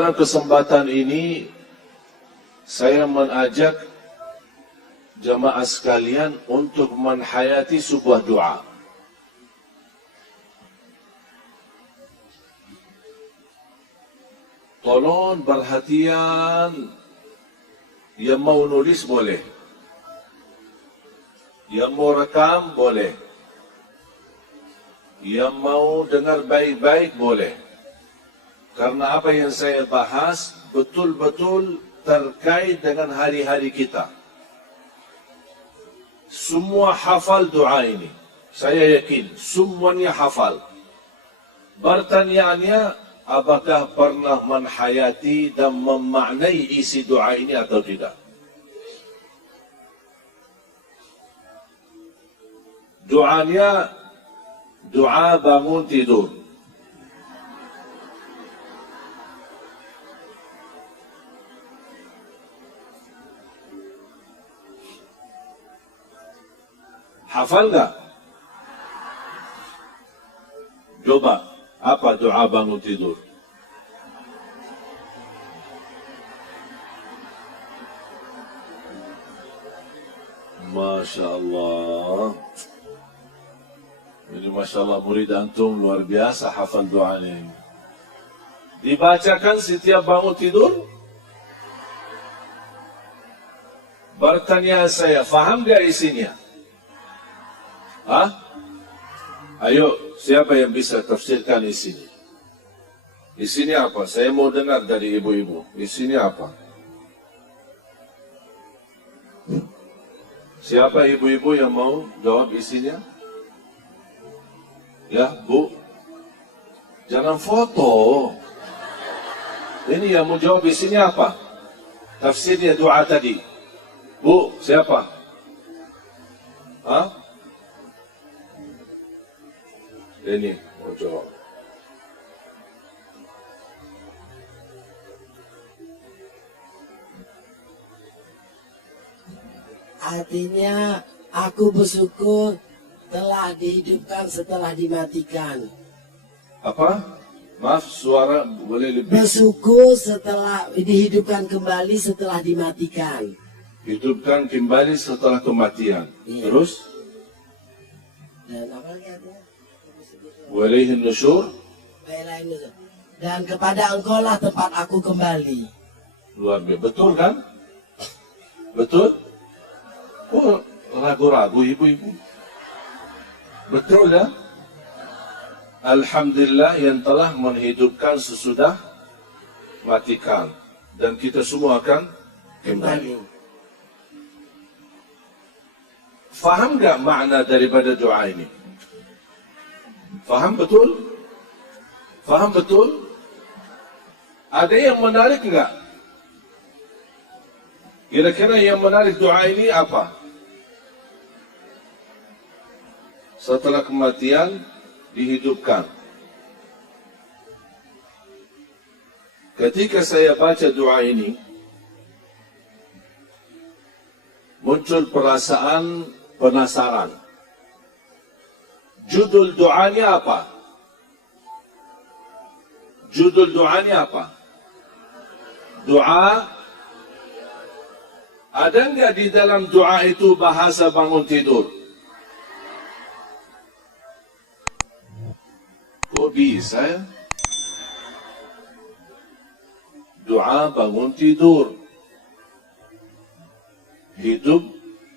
Dalam kesempatan ini, saya mengajak jamaah sekalian untuk menghayati sebuah doa. Tolong perhatian, yang mau nulis boleh, yang mau rekam boleh, yang mau dengar baik-baik boleh. Karena apa yang saya bahas betul-betul terkait dengan hari-hari kita. Semua hafal doa ini. Saya yakin semuanya hafal. Pertanyaannya, apakah pernah menghayati dan memaknai isi doa ini atau tidak? Doanya doa bangun tidur. Hafal nggak? Coba, apa doa bangun tidur? Masya Allah. Ini Masya Allah, murid antum luar biasa hafal doanya ini. Dibacakan setiap bangun tidur? Pertanyaan saya, faham gak isinya? Hah? Ayo, siapa yang bisa tafsirkan isinya? Isinya apa? Saya mau dengar dari ibu-ibu. Isinya apa? Siapa ibu-ibu yang mau jawab isinya? Ya, Bu. Jangan foto. Ini yang mau jawab isinya apa? Tafsirnya doa tadi. Bu, siapa? Hah? Ini mau jawab. Artinya aku bersyukur telah dihidupkan setelah dimatikan. Apa? Maaf, suara boleh lebih. Bersyukur setelah dihidupkan kembali setelah dimatikan. Hidupkan kembali setelah kematian. Iya. Terus? Dan apa lagi artinya? Walaihin nusyur. Dan kepada engkau lah tempat aku kembali. Luar biasa. Betul kan? Betul? Oh, ragu-ragu ibu-ibu. Betul ya? Alhamdulillah yang telah menghidupkan sesudah matikan. Dan kita semua akan kembali. Faham gak makna daripada doa ini? Faham betul? Faham betul? Ada yang menarik enggak? Kira-kira yang menarik doa ini apa? Setelah kematian dihidupkan. Ketika saya baca doa ini, muncul perasaan penasaran. Judul doanya apa? Judul doanya apa? Doa. Ada enggak di dalam doa itu bahasa bangun tidur? Kok bisa ya? Doa bangun tidur. Hidup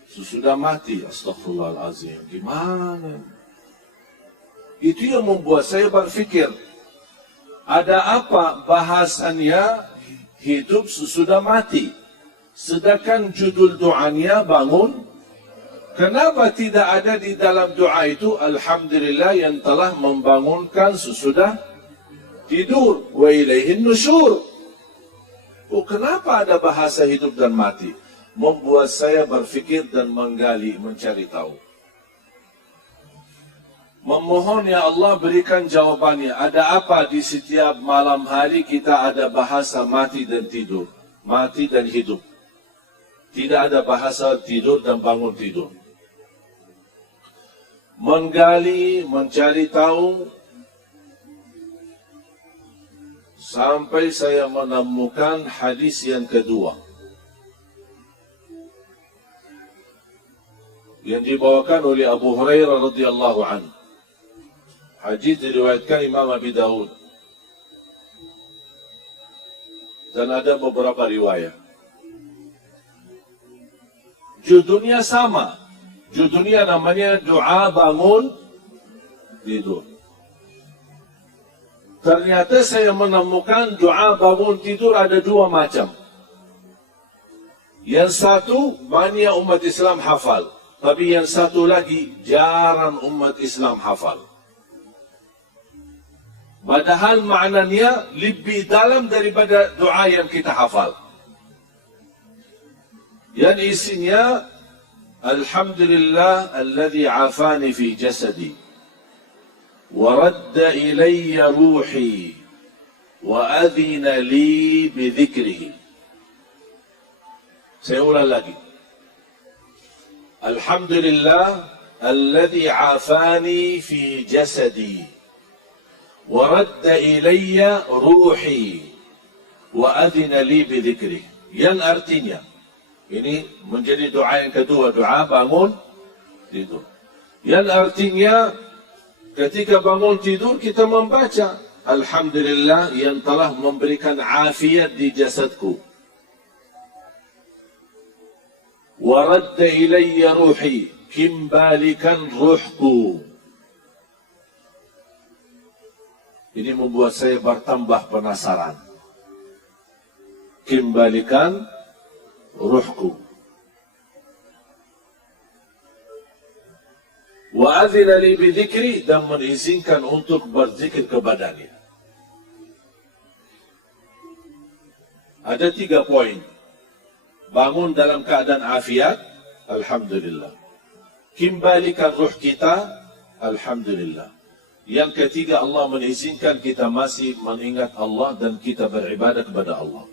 sesudah mati. Astaghfirullahaladzim. Gimana? Itu yang membuat saya berpikir, ada apa bahasannya hidup sesudah mati? Sedangkan judul doanya bangun. Kenapa tidak ada di dalam doa itu Alhamdulillah yang telah membangunkan sesudah tidur? Wa ilaihin nusyur. Oh, kenapa ada bahasa hidup dan mati? Membuat saya berpikir dan menggali, mencari tahu. Memohon ya Allah berikan jawabannya. Ada apa di setiap malam hari kita ada bahasa mati dan tidur, mati dan hidup. Tidak ada bahasa tidur dan bangun tidur. Menggali, mencari tahu. sampai saya menemukan hadis yang kedua yang dibawakan oleh Abu Hurairah radhiyallahu anhu. Hadis diriwayatkan Imam Abi Dawud. Dan ada beberapa riwayat. Judulnya sama. Judulnya namanya doa bangun tidur. Ternyata saya menemukan doa bangun tidur ada dua macam. Yang satu banyak umat Islam hafal. Tapi yang satu lagi jarang umat Islam hafal. Padahal maknanya lebih dalam daripada doa yang kita hafal. Yang isinya, Alhamdulillah alladhi afani fi jasadi, wa radda ilayya ruhi, wa adhina li bidhikrihi. Saya ulang lagi. Alhamdulillah alladhi afani fi jasadi, ورد إلي روحي وأذن لي بذكره. Yang artinya, ini menjadi doa yang kedua, doa bangun tidur. Yang artinya, ketika bangun tidur kita membaca Alhamdulillah yang telah memberikan afiat di jasadku. ورد إلي روحي, kembalikan ruhku. Ini membuat saya bertambah penasaran. Kembalikan ruhku. Wa adzina li bidzikri, dan mengizinkan untuk berzikir kepadanya. Ada 3 poin. Bangun dalam keadaan afiat, Alhamdulillah. Kembalikan ruh kita, Alhamdulillah. Yang ketiga, Allah mengizinkan kita masih mengingat Allah dan kita beribadah kepada Allah.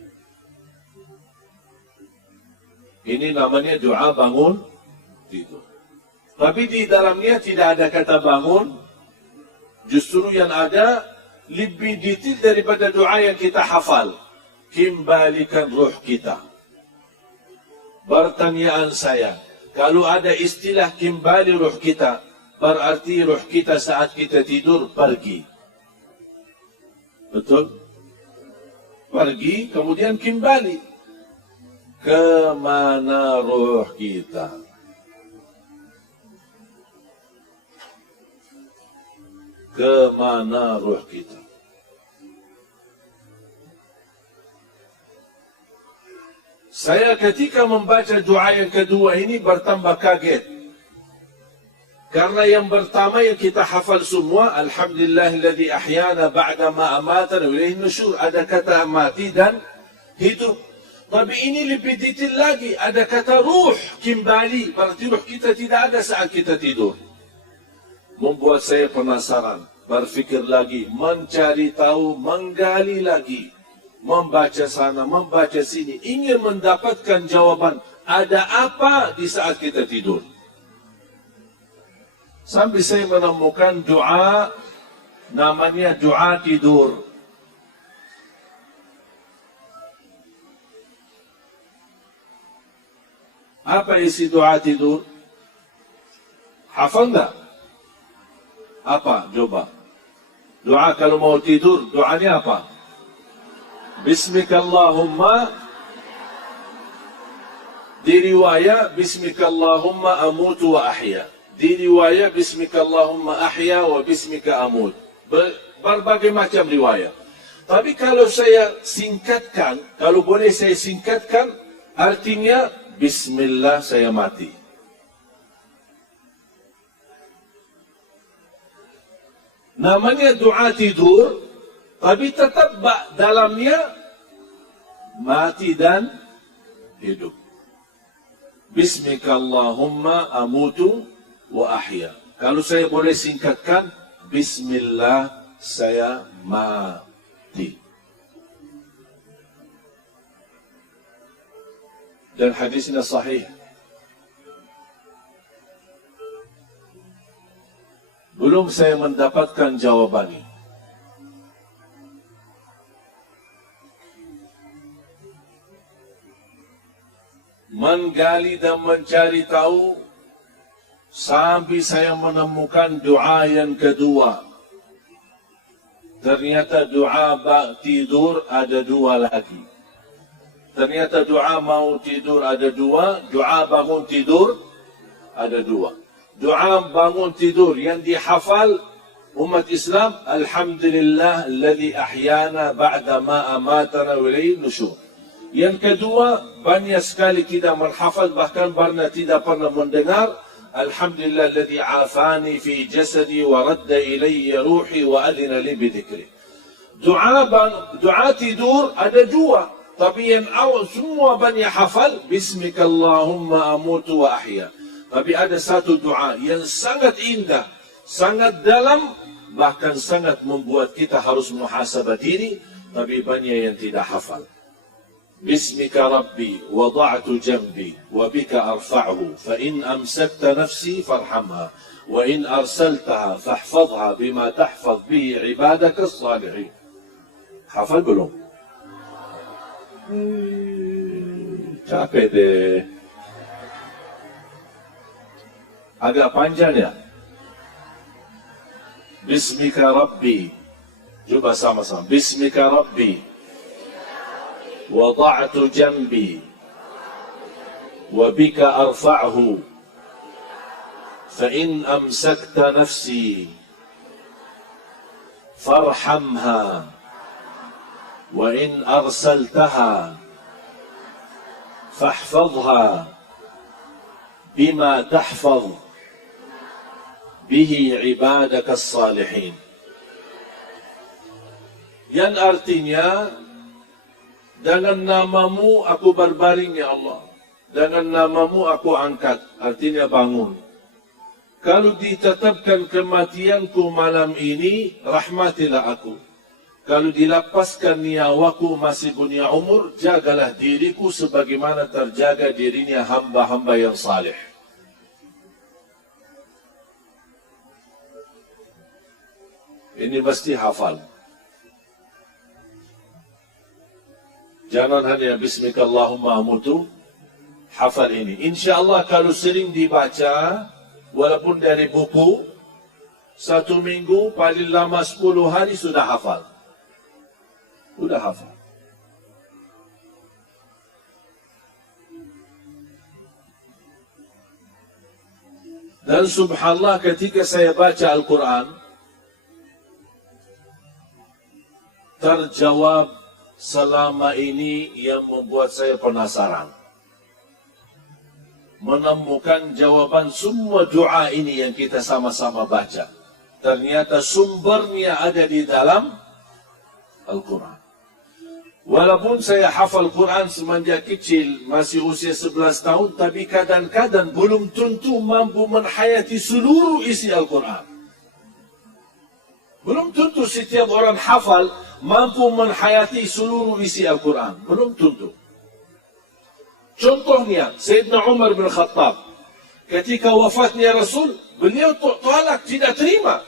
Ini namanya doa bangun tidur. Tapi di dalamnya tidak ada kata bangun. Justru yang ada lebih detail daripada doa yang kita hafal. Kembalikan ruh kita. Pertanyaan saya, kalau ada istilah kembali ruh kita, berarti ruh kita saat kita tidur pergi. Betul? Pergi, kemudian kembali. Kemana ruh kita? Kemana ruh kita? Saya ketika membaca doa yang kedua ini bertambah kaget. Karena yang pertama yang kita hafal semua, Alhamdulillahilladzi ahyana ba'da ma amatana wa ilaihin nusyur. Ada kata mati dan hidup. Tapi ini lebih detail lagi. Ada kata ruh, kembali. Berarti ruh kita tidak ada saat kita tidur. Membuat saya penasaran. Berfikir lagi, mencari tahu, menggali lagi. Membaca sana, membaca sini. Ingin mendapatkan jawaban. Ada apa di saat kita tidur? Sampai saya menemukan doa, namanya doa tidur. Apa isi doa tidur? Hafal enggak? Apa? Coba. Doa kalau mau tidur, doanya apa? Bismikallahumma. Di riwayat, Bismikallahumma amutu wa ahya. Di riwayat Bismikallahumma ahya wa bismika amut. Berbagai macam riwayat. Tapi kalau saya singkatkan, kalau boleh saya singkatkan, artinya Bismillah saya mati. Namanya doa tidur, tapi tetap dalamnya mati dan hidup. Bismikallahumma amutu wa ahya. Kalau saya boleh singkatkan, Bismillah saya mati. Dan hadisnya sahih. Belum saya mendapatkan jawabannya. menggali dan mencari tahu sampai saya menemukan doa yang kedua. Ternyata doa tidur ada dua lagi. Ternyata doa mau tidur ada dua, doa bangun tidur ada dua. Doa bangun tidur yang dihafal umat Islam, Alhamdulillah alladhi ahyana ba'da ma amatana wa ilayhi nusyur. Yang kedua, banyak sekali kita menghafal, bahkan pernah tidak pernah mendengar, Alhamdulillah alladhi afani fi jasadi wa radda ilayya ruhi wa adhina li bidhikri. Doa tidur ada dua, tapi yang awal semua banyak hafal, Bismika Allahumma amutu wa ahya. Tapi ada satu doa yang sangat indah, sangat dalam, bahkan sangat membuat kita harus muhasabah diri, tapi banyak yang tidak hafal. Bismika Rabbi wada'tu jambi wa bika arfa'hu fa in amsakta nafsi farhamha wa in arsaltaha fahfadha bima tahfad bihi ibadaka as-salihin. Hafal belum? Capek deh. Agak panjang ya. Bismika Rabbi. Coba sama-sama. Bismika Rabbi. Wada'tu jambi. Wabika arfa'hu. Fa'in amsakta nafsi. Farhamha. وإن أرسلتها فاحفظها بما تحفظ به عبادك الصالحين. Yang artinya, dengan namamu aku berbaring ya Allah, dengan namamu aku angkat, artinya bangun. Kalau ditetapkan kematianku malam ini, rahmatilah aku. Kalau dilepaskan nyawaku masih punya umur, jagalah diriku sebagaimana terjaga dirinya hamba-hamba yang saleh. Ini mesti hafal. Jangan hanya Bismika Allahumma amutu, hafal ini. InsyaAllah kalau sering dibaca, walaupun dari buku, 1 minggu, paling lama 10 hari sudah hafal. Sudah hafal. Dan subhanallah ketika saya baca Al-Quran, terjawab selama ini yang membuat saya penasaran. Menemukan jawaban semua doa ini yang kita sama-sama baca. Ternyata sumbernya ada di dalam Al-Quran. Walaupun saya hafal Quran semenjak kecil, masih usia 11 tahun, tapi kadang-kadang belum tentu mampu menghayati seluruh isi Al-Quran. Belum tentu setiap orang hafal mampu menghayati seluruh isi Al-Quran. Belum tentu. Contohnya, Sayyidina Umar bin Khattab. Ketika wafatnya Rasul, beliau tolak, tidak terima.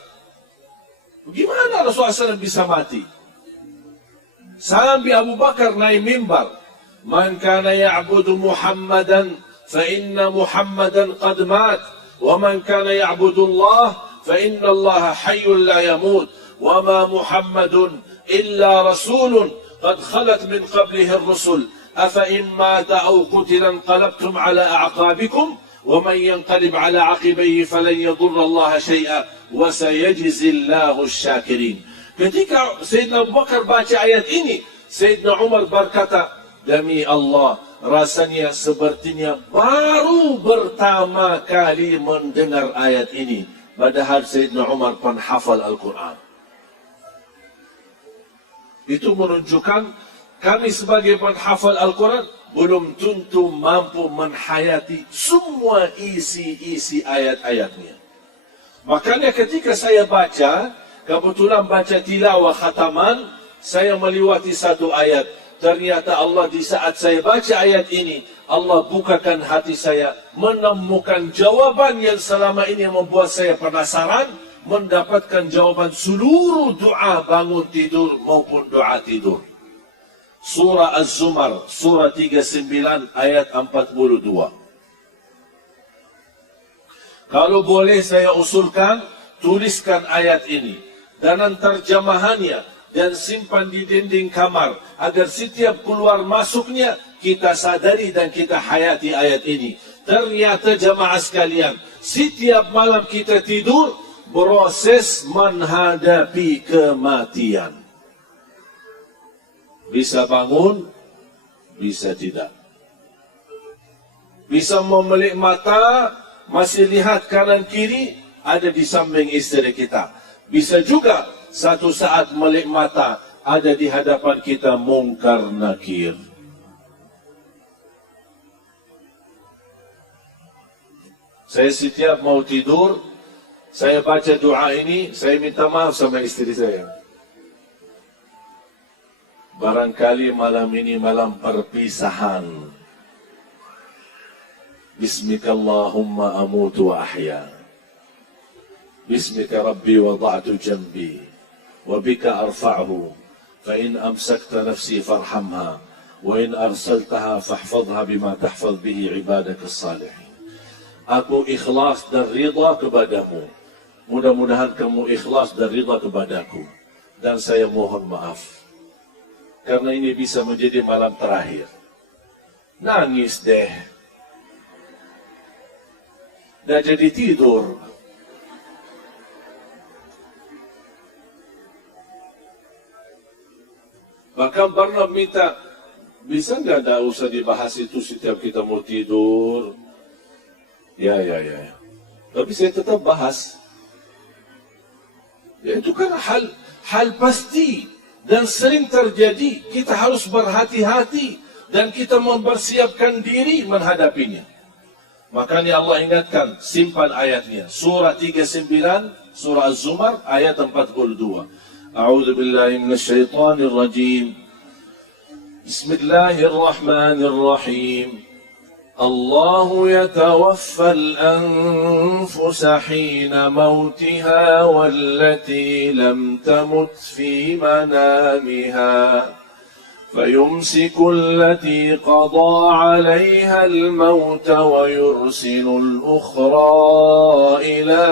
Bagaimana Rasulullah SAW bisa mati? Sampai Abu Bakar naik mimbar, Man kana ya'budu Muhammadan fa inna Muhammadan qad mat, wa man kana ya'budu Allah fa inna Allah hayyun la yamut, wa ma Muhammadun illa rasulun qad khalat min qablihi ar-rusul, afa in mata aw qutila inqalabtum ala a'qabikum, wa man yanqalib ala aqibayhi falan yadurra Allah shay'a, wa sayajzi Allahu asy-syakirin. Ketika Sayyidina Abu Bakar baca ayat ini, Sayyidina Umar berkata, demi Allah, rasanya sepertinya baru pertama kali mendengar ayat ini. Padahal Sayyidina Umar penghafal Al-Quran. Itu menunjukkan kami sebagai penghafal Al-Quran belum tentu mampu menghayati semua isi-isi ayat-ayatnya. Makanya ketika saya baca, kebetulan baca tilawah khataman, saya melewati satu ayat. Ternyata Allah di saat saya baca ayat ini, Allah bukakan hati saya, menemukan jawaban yang selama ini membuat saya penasaran, mendapatkan jawaban seluruh doa bangun tidur maupun doa tidur. Surah Az-Zumar, surah 39 ayat 42. Kalau boleh saya usulkan, tuliskan ayat ini dan terjemahannya dan simpan di dinding kamar agar setiap keluar masuknya kita sadari dan kita hayati ayat ini. Ternyata jamaah sekalian, setiap malam kita tidur proses menghadapi kematian. Bisa bangun, bisa tidak. Bisa memelik mata, masih lihat kanan kiri, ada di samping istri kita. Bisa juga satu saat melik mata, ada di hadapan kita mungkar nakir. Saya setiap mau tidur, saya baca doa ini, saya minta maaf sama istri saya. Barangkali malam ini malam perpisahan. Bismikallahumma amutu wa ahya. Bismika rabbi wada'tu jambi. Wabika arfa'hu. Fa in amsakta nafsi farhamha. Wa in arsaltaha fahfadha bima tahfadh bihi ibadaka salihin. Aku ikhlas dan ridha kepadamu. Mudah-mudahan kamu ikhlas dan ridha kepadaku. Dan saya mohon maaf. Karena ini bisa menjadi malam terakhir. Nangis deh. Dah jadi tidur. Bahkan pernah minta, bisa nggak ada usah dibahas itu setiap kita mau tidur? Ya. Tapi saya tetap bahas. Ya, itu kan hal pasti dan sering terjadi. Kita harus berhati-hati dan kita mempersiapkan diri menghadapinya. Makanya Allah ingatkan, simpan ayatnya. Surah 39, surah Az-Zumar, ayat 42. A'udzu billahi minasyaitonir rajim. Bismillahirrahmanirrahim. الله يتوفى الأنفس حين موتها والتي لم تمت في منامها فيمسك التي قضى عليها الموت ويرسل الأخرى إلى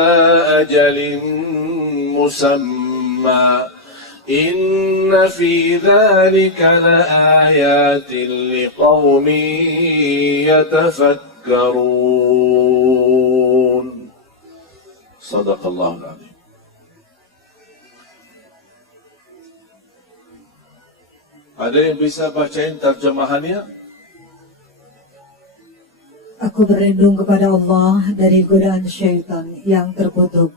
أجل مسمى إن في ذلك لآيات لقوم يتفكرون صدق الله العظيم. Ada yang bisa bacain terjemahannya? Aku berlindung kepada Allah dari godaan syaitan yang terkutuk.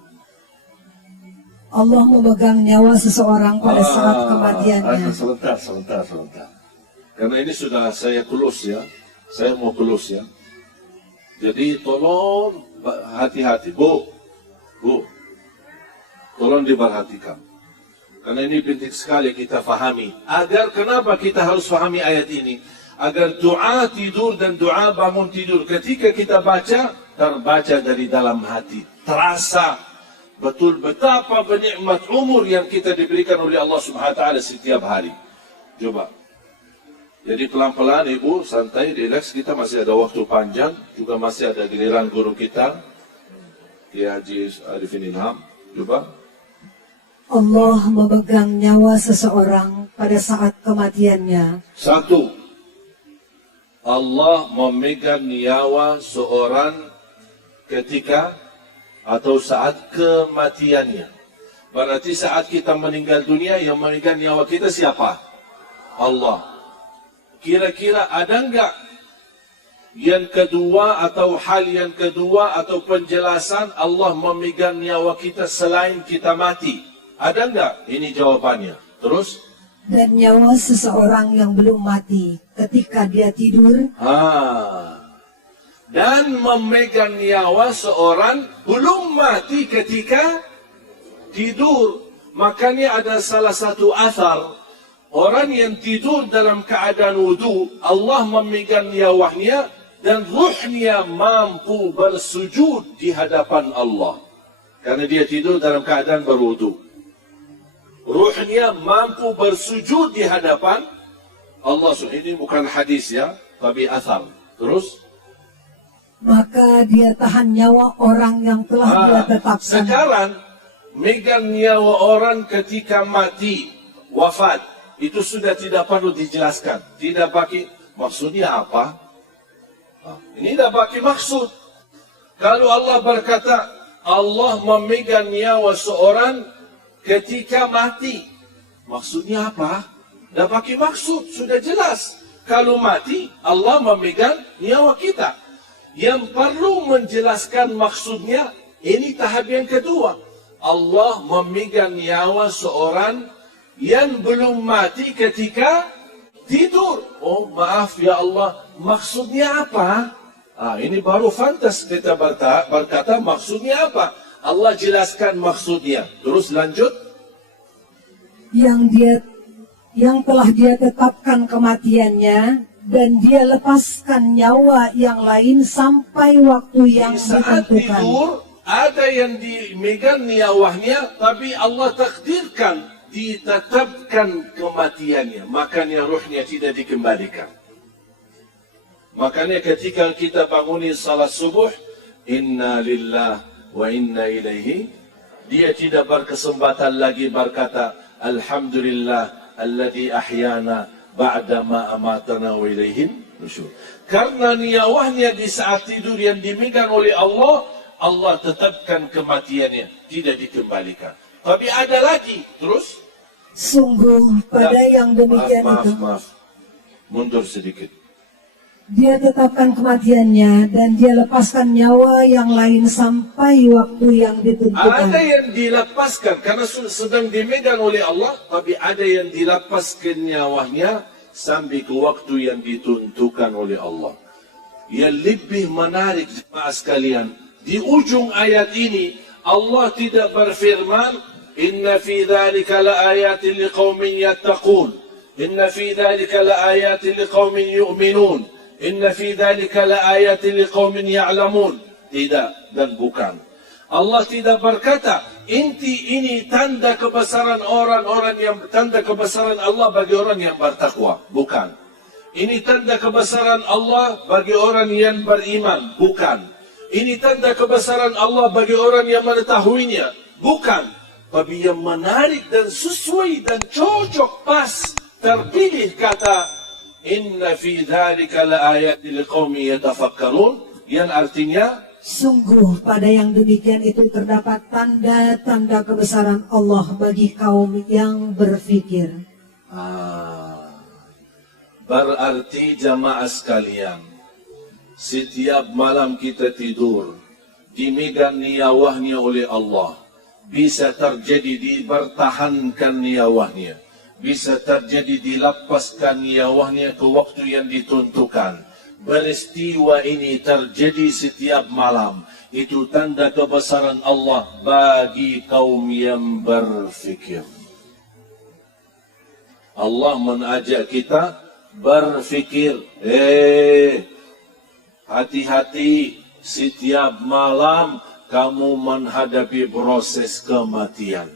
Allah memegang nyawa seseorang pada saat kematiannya. Sebentar. Karena ini sudah saya close ya. Saya mau close ya. Jadi tolong hati-hati. Bu. Tolong diperhatikan. Karena ini penting sekali kita fahami. Agar kenapa kita harus fahami ayat ini? Agar doa tidur dan doa bangun tidur ketika kita baca, terbaca dari dalam hati. Terasa betul betapa bernikmat umur yang kita diberikan oleh Allah Subhanahu wa taala setiap hari. Coba. Jadi pelan-pelan Ibu, santai, relax, kita masih ada waktu panjang, juga masih ada giliran guru kita, Kiai Haji Arifin Ilham. Coba. Allah memegang nyawa seseorang pada saat kematiannya. Satu. Allah memegang nyawa seorang ketika atau saat kematiannya. Berarti saat kita meninggal dunia, yang memegang nyawa kita siapa? Allah. Kira-kira ada enggak yang kedua atau hal yang kedua atau penjelasan Allah memegang nyawa kita selain kita mati? Ada enggak? Ini jawabannya. Terus? Dan nyawa seseorang yang belum mati ketika dia tidur. Dan memegang nyawa seorang belum mati ketika tidur. Makanya ada salah satu athar, orang yang tidur dalam keadaan wudu, Allah memegang nyawanya dan ruhnya mampu bersujud di hadapan Allah. Karena dia tidur dalam keadaan berwudu. Ruhnya mampu bersujud di hadapan Allah, ini bukan hadis ya, tapi asar. Terus? Maka dia tahan nyawa orang yang telah dia tetapkan. Sekarang, megang nyawa orang ketika mati, wafat, itu sudah tidak perlu dijelaskan. Tidak pakai, maksudnya apa? Ini tidak pakai maksud. Kalau Allah berkata, Allah memegang nyawa seorang ketika mati, maksudnya apa? Tidak pakai maksud, sudah jelas. Kalau mati, Allah memegang nyawa kita. Yang perlu menjelaskan maksudnya, ini tahap yang kedua. Allah memegang nyawa seorang yang belum mati ketika tidur. Oh maaf ya Allah, maksudnya apa? Ini baru fantas kita berkata maksudnya apa? Allah jelaskan maksudnya. Terus lanjut. Yang telah dia tetapkan kematiannya, dan dia lepaskan nyawa yang lain sampai waktu yang Di saat ditentukan. tidur, ada yang dimegang nyawanya, tapi Allah takdirkan, ditetapkan kematiannya. Makanya ruhnya tidak dikembalikan. Makanya ketika kita bangunin salat subuh, inna lillah wa inna ilaihi, dia tidak berkesempatan lagi berkata, alhamdulillah alladhi ahyana ba'dama amatana wa ilaihin nusyur. Karena nyawanya di saat tidur yang dimegang oleh Allah, Allah tetapkan kematiannya, tidak dikembalikan. Tapi ada lagi, terus? Sungguh pada yang demikian itu, Maaf. Mundur sedikit. dia tetapkan kematiannya, dan dia lepaskan nyawa yang lain sampai waktu yang ditentukan. Ada yang dilepaskan karena sedang dimegang oleh Allah, tapi ada yang dilepaskan nyawanya sampai ke waktu yang ditentukan oleh Allah. Yang lebih menarik jemaah sekalian, di ujung ayat ini Allah tidak berfirman, inna fi dzalika laayatin liqaumin yattaqun, inna fi dzalika laayatin liqaumin yu'minun, inna fi dzalika laayatin liqaumin ya'lamun. Tidak dan bukan. Allah tidak berkata, ini tanda kebesaran orang-orang yang tanda kebesaran Allah bagi orang yang bertakwa. Bukan. Ini tanda kebesaran Allah bagi orang yang beriman. Bukan. Ini tanda kebesaran Allah bagi orang yang mengetahuinya. Bukan. Tapi yang menarik dan sesuai dan cocok pas terpilih kata inna fi dzalika laayatin liqaumin yatafakkarun, yang artinya Sungguh pada yang demikian itu terdapat tanda-tanda kebesaran Allah bagi kaum yang berfikir. Berarti jamaah sekalian, setiap malam kita tidur dimegang nyawanya oleh Allah. Bisa terjadi dipertahankan nyawanya, bisa terjadi dilepaskan nyawanya ke waktu yang ditentukan. Peristiwa ini terjadi setiap malam. Itu tanda kebesaran Allah bagi kaum yang berfikir. Allah mengajak kita berfikir. Hati-hati, setiap malam kamu menghadapi proses kematian.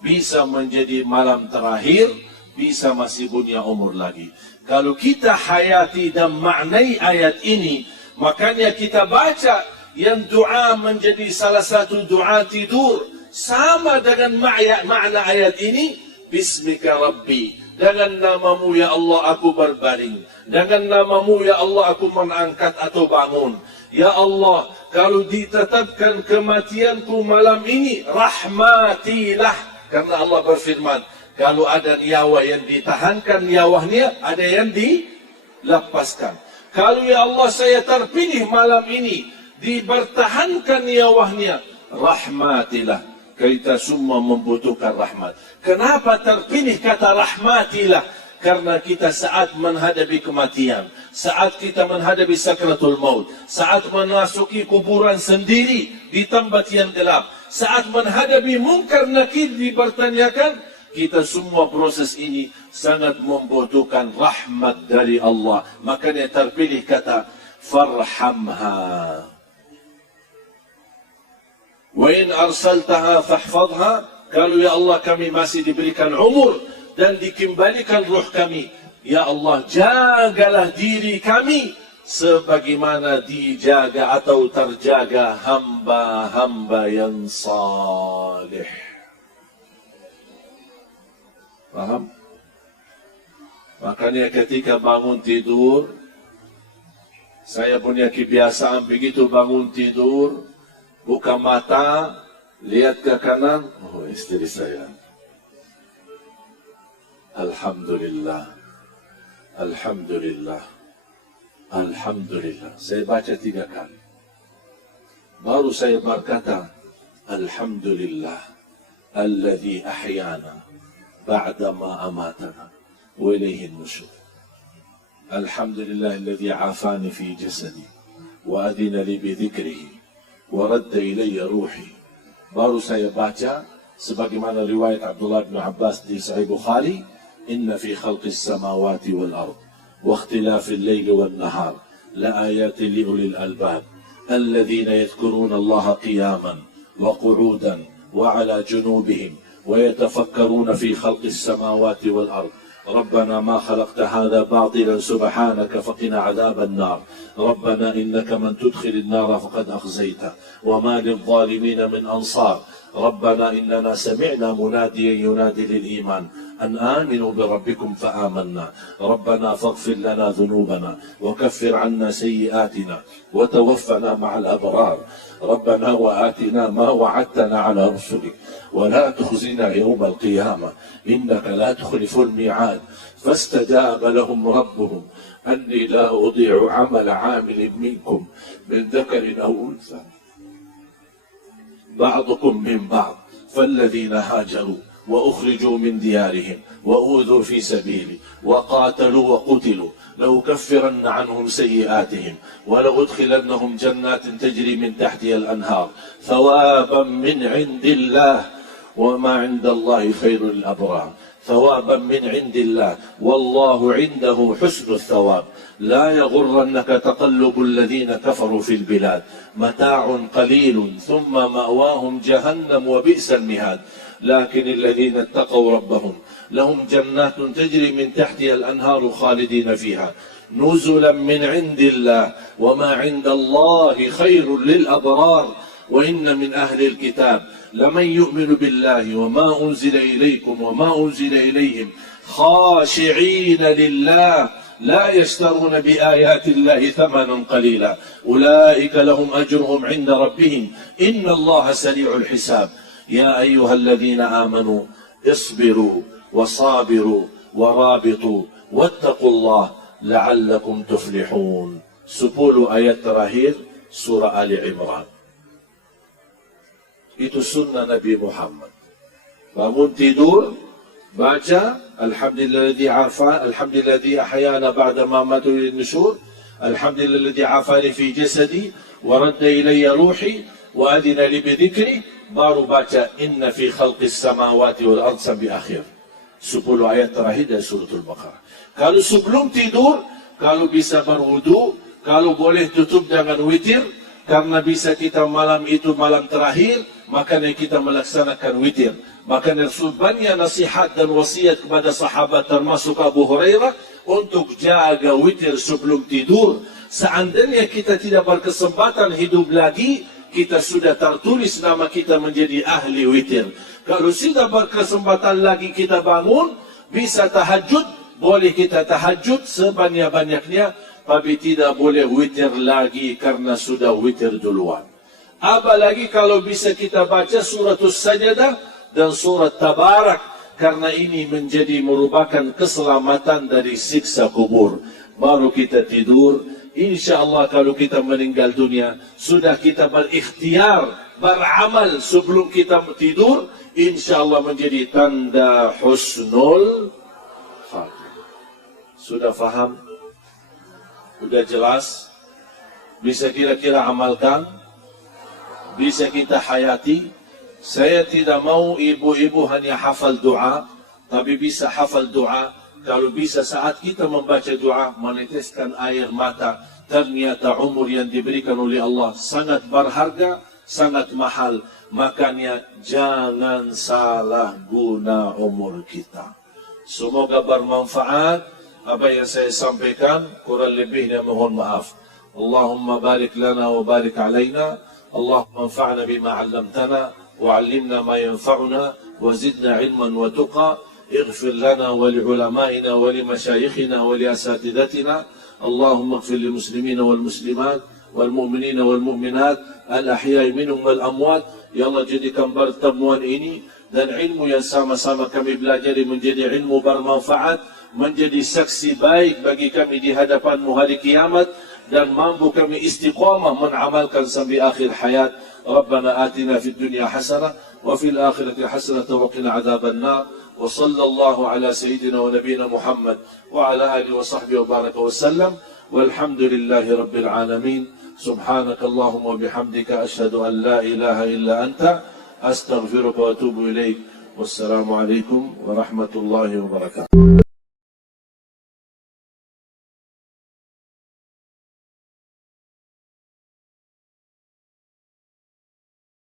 Bisa menjadi malam terakhir, bisa masih punya umur lagi. Kalau kita hayati dan maknai ayat ini, makanya kita baca yang doa menjadi salah satu doa tidur. Sama dengan makna ayat ini, Bismika Rabbi. Dengan namamu ya Allah aku berbaring. Dengan namamu ya Allah aku mengangkat atau bangun. Ya Allah, kalau ditetapkan kematianku malam ini, rahmatilah. Karena Allah berfirman, kalau ada nyawa yang ditahankan nyawanya, ada yang dilepaskan. Kalau ya Allah saya terpilih malam ini, dipertahankan nyawanya, rahmatilah. Kita semua membutuhkan rahmat. Kenapa terpilih kata rahmatilah? Karena kita saat menghadapi kematian, saat kita menghadapi sakratul maut, saat memasuki kuburan sendiri di tempat yang gelap, saat menghadapi mungkar nakir dipertanyakan, kita semua proses ini sangat membutuhkan rahmat dari Allah. Makanya terpilih kata farhamha. Wa in arsaltaha fahfadha. Kalau ya Allah kami masih diberikan umur dan dikembalikan ruh kami, Ya Allah, jagalah diri kami sebagaimana dijaga atau terjaga hamba-hamba yang salih. Faham? Makanya ketika bangun tidur, saya punya kebiasaan begitu bangun tidur, buka mata, lihat ke kanan, oh istri saya. Alhamdulillah, Alhamdulillah, Alhamdulillah. Saya baca 3 kali. Baru saya berkata, Alhamdulillah, alladhi ahyana ba'dama amatana. وإليه النشور. الحمد لله الذي عافاني في جسدي وأذن لي بذكره ورد إلي روحي. Baru saya baca sebagaimana riwayat Abdullah bin Abbas di Sahih Bukhari, inna fi khalqis samawati wal ard wa ikhtilafil layli wan nahar la ayatin li ulil albab alladhina yadhkuruna Allah qiyaman wa qu'udan wa ala junubihim wa yatafakkaruna fi khalqis samawati wal ard. ربنا ما خلقت هذا باطلا سبحانك فقنا عذاب النار ربنا إنك من تدخل النار فقد أخزيته وما للظالمين من أنصار ربنا إننا سمعنا مناديا ينادي للإيمان أن آمنوا بربكم فآمنا ربنا فاغفر لنا ذنوبنا وكفر عنا سيئاتنا وتوفنا مع الأبرار ربنا وآتنا ما وعدتنا على رسلك ولا تخزنا يوم القيامة إنك لا تخلف الميعاد فاستجاب لهم ربهم أني لا أضيع عمل عامل منكم من ذكر أو أنثى بعضكم من بعض فالذين هاجروا وأخرجوا من ديارهم وأوذوا في سبيلي وقاتلوا وقتلوا لأكفرن عنهم سيئاتهم ولأدخلنهم جنات تجري من تحتها الأنهار ثوابا من عند الله وما عند الله خير للأبرار ثوابا من عند الله والله عنده حسن الثواب لا يغرنك تقلب الذين كفروا في البلاد متاع قليل ثم مأواهم جهنم وبئس المهاد لكن الذين اتقوا ربهم لهم جنات تجري من تحتها الأنهار خالدين فيها نزلا من عند الله وما عند الله خير للأبرار وإن من أهل الكتاب لمن يؤمن بالله وما أنزل إليكم وما أنزل إليهم خاشعين لله لا يشترون بآيات الله ثمنا قليلا أولئك لهم أجرهم عند ربهم إن الله سريع الحساب يا أيها الذين آمنوا اصبروا وصابروا ورابطوا واتقوا الله لعلكم تفلحون. 10 ayat terakhir surah Ali Imran. Itu sunnah Nabi Muhammad. Bangun tidur, baca Alhamdulilladzi afa, Alhamdulilladzi ahyana ba'da ma matu lin nusyur, Alhamdulilladzi afani fi jasadi wa radda ilayya ruhi wa adina li bi dhikri. Baru baca inna fi khalqis samawati wal ard sampai akhir. 10 ayat terakhir dari suratul Baqarah. Kalau sebelum tidur, kalau bisa berwudu, kalau boleh tutup dengan witir, karena bisa kita malam itu malam terakhir, makanya kita melaksanakan witir. Makanya Rasul banyak nasihat dan wasiat kepada sahabat termasuk Abu Hurairah untuk jaga witir sebelum tidur. Seandainya kita tidak berkesempatan hidup lagi, kita sudah tertulis nama kita menjadi ahli witir. Kalau sudah berkesempatan lagi kita bangun, bisa tahajud, boleh kita tahajud sebanyak-banyaknya, tapi tidak boleh witir lagi karena sudah witir duluan. Apalagi kalau bisa kita baca suratul Sajadah dan surat Tabarak, karena ini menjadi merupakan keselamatan dari siksa kubur. Baru kita tidur. InsyaAllah kalau kita meninggal dunia, sudah kita berikhtiar, beramal sebelum kita tidur, InsyaAllah menjadi tanda husnul khatimah. Sudah faham? Sudah jelas? Bisa kira-kira amalkan? Bisa kita hayati? Saya tidak mau ibu-ibu hanya hafal doa, tapi bisa hafal doa. Kalau bisa saat kita membaca doa, meneteskan air mata. Ternyata umur yang diberikan oleh Allah sangat berharga, sangat mahal. Makanya jangan salah guna umur kita. Semoga bermanfaat. Apa yang saya sampaikan kurang lebihnya mohon maaf. Allahumma barik lana wa barik alaina. Allahumma anfa'na bima 'allamtana wa 'allimna ma yanfa'una wa zidna 'ilman wa tuqa. اغفر لنا ولعلمائنا ولمشايخنا ولأساتذتنا. اللهم اغفر للمسلمين والمسلمات والمؤمنين والمؤمنات الأحياء منهم والأموات. Ya Allah, jadikan pertemuan ini dan ilmu yang sama-sama kami belajar menjadi ilmu bermanfaat, menjadi saksi baik bagi kami di hadapan-Mu hari kiamat, dan mampu kami istiqamah mengamalkan sampai akhir hayat. Rabbana atina fid dunya hasanah wa fil akhirati hasanah wa qina adzaban nar. Wa sallallahu ala sayyidina wa nabiyina Muhammad wa ala alihi wa sahbihi wa baraka wa sallam. Walhamdulillahi rabbil alamin. Subhanakallahumma bihamdika asyhadu an la ilaha illa anta astaghfiruka wa atubu ilaik. Wassalamu alaikum warahmatullahi wabarakatuh.